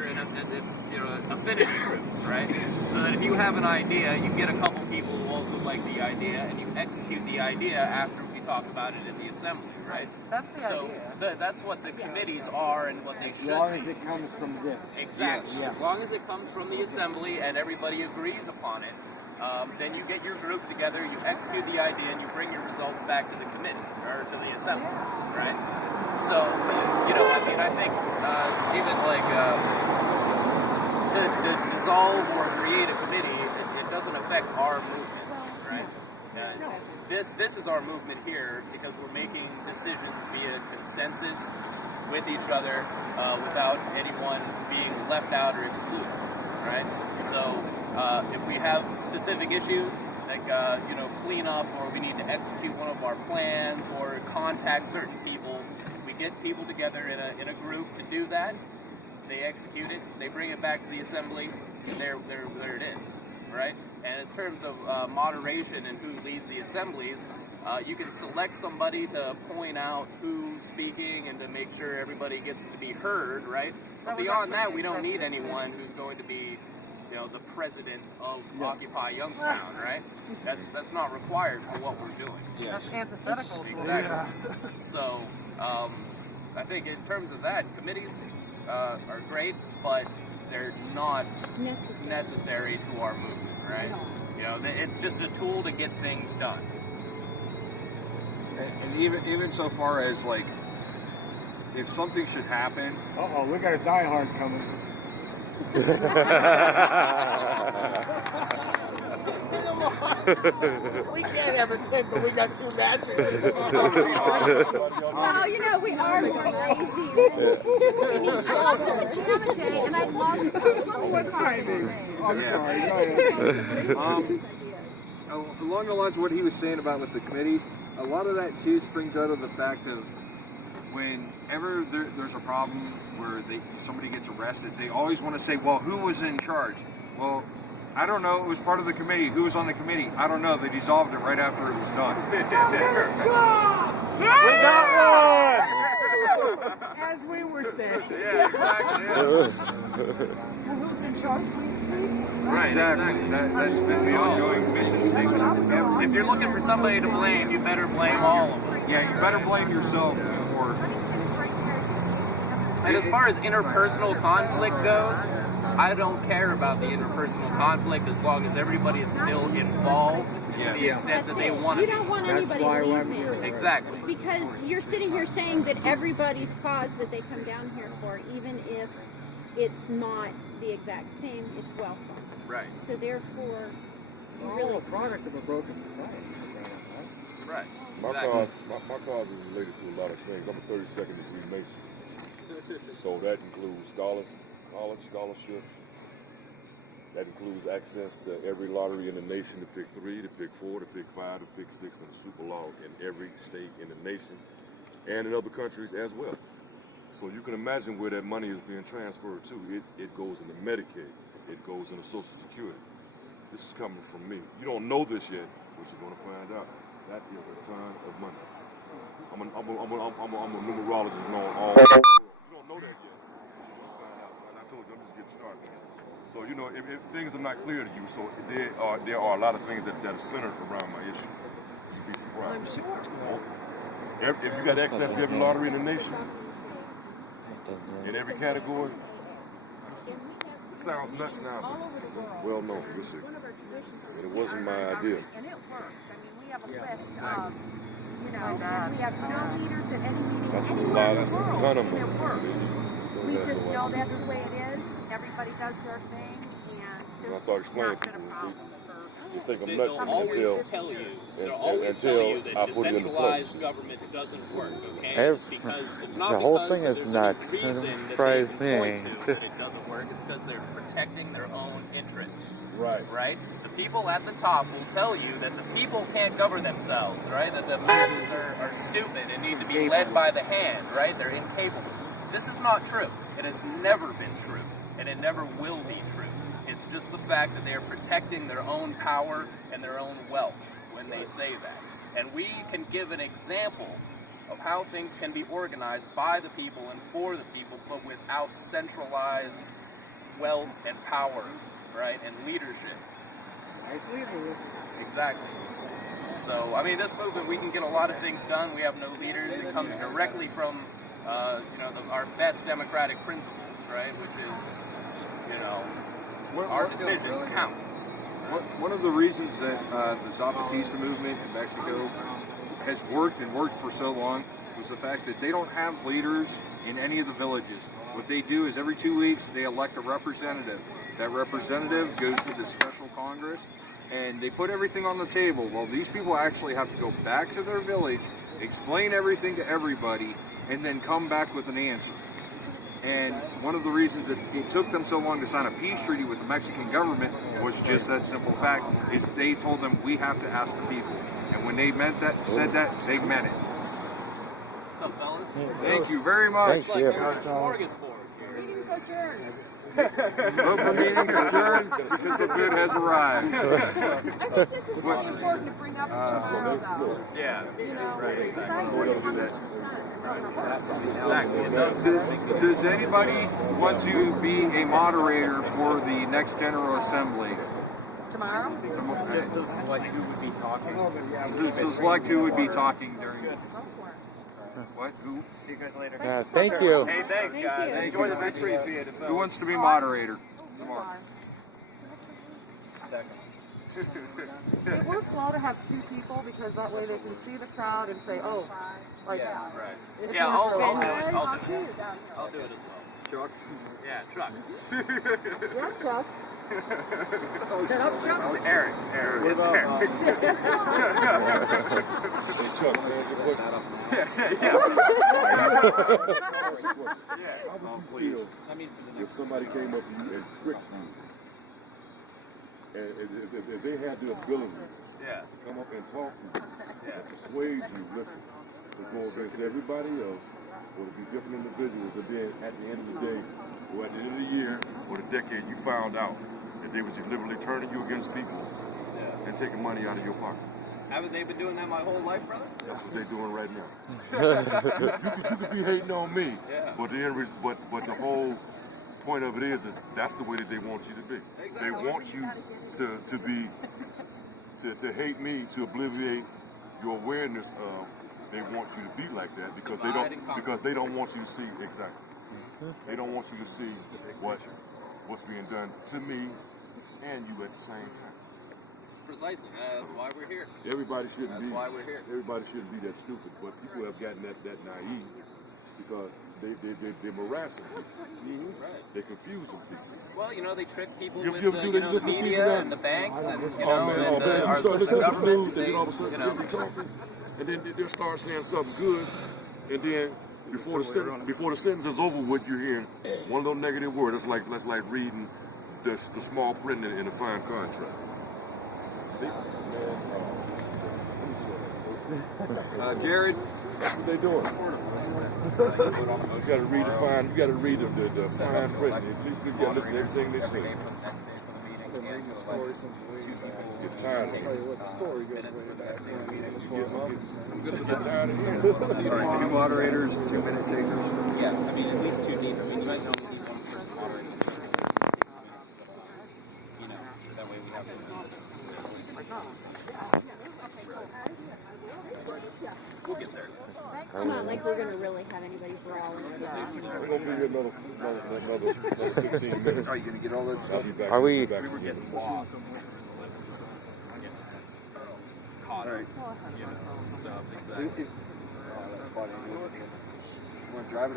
together in affinity groups, right? So that if you have an idea, you get a couple people who also like the idea, and you execute the idea after we talk about it in the assembly, right? That's the idea. That's what the committees are and what they should be. As long as it comes from this. Exactly. As long as it comes from the assembly and everybody agrees upon it, then you get your group together, you execute the idea, and you bring your results back to the committee, or to the assembly, right? So, I think even like to dissolve or create a committee, it doesn't affect our movement, right? This is our movement here because we're making decisions via consensus with each other without anyone being left out or excluded, right? So if we have specific issues like clean up, or we need to execute one of our plans or contact certain people, we get people together in a group to do that. They execute it, they bring it back to the assembly, and there it is, right? And in terms of moderation and who leads the assemblies, you can select somebody to point out who's speaking and to make sure everybody gets to be heard, right? But beyond that, we don't need anyone who's going to be, the president of Occupy Youngstown, right? That's not required for what we're doing. Yes. That's antithetical. Exactly. So, I think in terms of that, committees are great, but they're not necessary to our movement, right? It's just a tool to get things done. And even so far as like, if something should happen. We got a diehard coming. We can't have a tent, but we got two matches. Well, we are more lazy. We need shelter. Pajama day, and I love What timing? I'm sorry. Along the lines of what he was saying about with the committees, a lot of that too springs out of the fact of whenever there's a problem where somebody gets arrested, they always want to say, well, who was in charge? Well, I don't know. It was part of the committee. Who was on the committee? I don't know. They dissolved it right after it was done. We got one! As we were saying. Yeah, exactly. Yeah. Who's in charge? Right, exactly. That's been the ongoing mission statement. If you're looking for somebody to blame, you better blame all of them. Yeah, you better blame yourself for. And as far as interpersonal conflict goes, I don't care about the interpersonal conflict as long as everybody is still involved to the extent that they want to be. You don't want anybody leaving. Exactly. Because you're sitting here saying that everybody's cause that they come down here for, even if it's not the exact same, it's welcome. Right. So therefore, We're all a product of a broken society. Right. My cause is related to a lot of things. I'm a 32nd degree Mason. So that includes scholarship. That includes access to every lottery in the nation to pick 3, to pick 4, to pick 5, to pick 6, and the super law in every state in the nation and in other countries as well. So you can imagine where that money is being transferred to. It goes into Medicaid. It goes into Social Security. This is coming from me. You don't know this yet, but you're going to find out. That is a ton of money. I'm a numerologist knowing all the world. You don't know that yet. You're going to find out. And I told you, I'm just getting started. So, if things are not clear to you, so there are a lot of things that are centered around my issue. You'd be surprised. I'm sure. If you got access to every lottery in the nation, in every category, it sounds nuts now, but well known. Listen, and it wasn't my idea. And it works. I mean, we have a list of, we have no leaders at any meeting. That's a lot. That's a ton of money. It works. We just know that's the way it is. Everybody does their thing, and When I start explaining not to been a people, problem you think I'm They'll nuts always tell you. They'll always tell you that I put it into place. decentralized government doesn't work. Okay, Every- it's because it's the not whole because thing is there's any nuts. reason Doesn't that they surprise can me. point to that it doesn't work. It's because they're protecting their own interests. Right. Right? The people at the top will tell you that the people can't govern themselves, right? That the masses are stupid and need to be led by the hand, right? They're incapable. This is not true. It has never been true, and it never will be true. It's just the fact that they are protecting their own power and their own wealth when they say that. And we can give an example of how things can be organized by the people and for the people, but without centralized wealth and power, right, and leadership. Nice leaders. Exactly. So, I mean, this movement, we can get a lot of things done. We have no leaders. It comes directly from, our best democratic principles, right, which is, our decisions count. One of the reasons that the Zapatista movement in Mexico has worked for so long was the fact that they don't have leaders in any of the villages. What they do is every 2 weeks they elect a representative. That representative goes to the special Congress and they put everything on the table. Well, these people actually have to go back to their village, explain everything to everybody, and then come back with an answer. And one of the reasons that it took them so long to sign a peace treaty with the Mexican government was just that simple fact, is they told them we have to ask the people. And when they said that, they meant it. What's up, fellas? Thank you very much. It's like they're a smorgasbord here. Meeting's adjourned. Vote for meeting adjourned because the food has arrived. I think this is really important to bring up tomorrow, though. Yeah. You know, Right. because I agree 100%. Exactly. It does. Does anybody want to be a moderator for the next General Assembly? Tomorrow? Just to select who would be talking. To select who would be talking during Go for it. what? Who? See you guys later. Thank you. Hey, thanks, Thank guys. you. Enjoy the victory at the Who wants to be moderator tomorrow? It works well to have two people because that way they can see the crowd and say, oh, like, Right. this Yeah, one's I'll really do it. I'll I'll do see it. you down here. I'll do it as well. Chuck? Yeah, Chuck. Yeah, Chuck. Get up, Chuck. Eric. It's Eric. Hey, Chuck, can I ask you a question? Yeah. How would you feel if somebody came up to you and tricked you? And if they had the ability Yeah. to come up and talk to you and persuade you, listen, to go against everybody else, or to be different individuals, and then at the end of the day, or at the end of the year, or the decade, you found out that they were deliberately turning you against people and taking money out of your pocket. Haven't they been doing that my whole life, brother? That's what they're doing right now. you could be hating on me, Yeah. but the whole point of it is that's the way that they want you to be. They want you to hate me, to obliviate your awareness of. They want you to be like that because they don't want you to see exactly. They don't want you to see what's being done to me and you at the same time. Precisely. That's why we're here. Everybody shouldn't That's why we're here. Everybody shouldn't be that stupid, but people have gotten that naive because they're harassing people. Right. They're confusing people. Well, they trick people You- with you- the, you you know, the listen to media that? and the banks and, You our start listening to the government. news, and then all of a sudden they're talking, and then they'll start saying something good, and then before the sentence is over with, you're hearing one little negative word. That's like reading the small print in a fine contract. Jared? What they doing? You gotta read the fine. You gotta read the fine print. You gotta listen to everything they say. Get tired of it. Get tired of it. All right, 2 moderators, 2 minute takers. Yeah, I mean, at least 2 deep. I mean, you might only need 1 person moderating. That way we have We'll get there. It's not like we're gonna really have anybody brawling. We're gonna be here another 15 minutes. Are you going to get all that I'll stuff? be back. Are we- Back again. Caught. All right. Stuff, Oh, that's funny. You want to drive it around?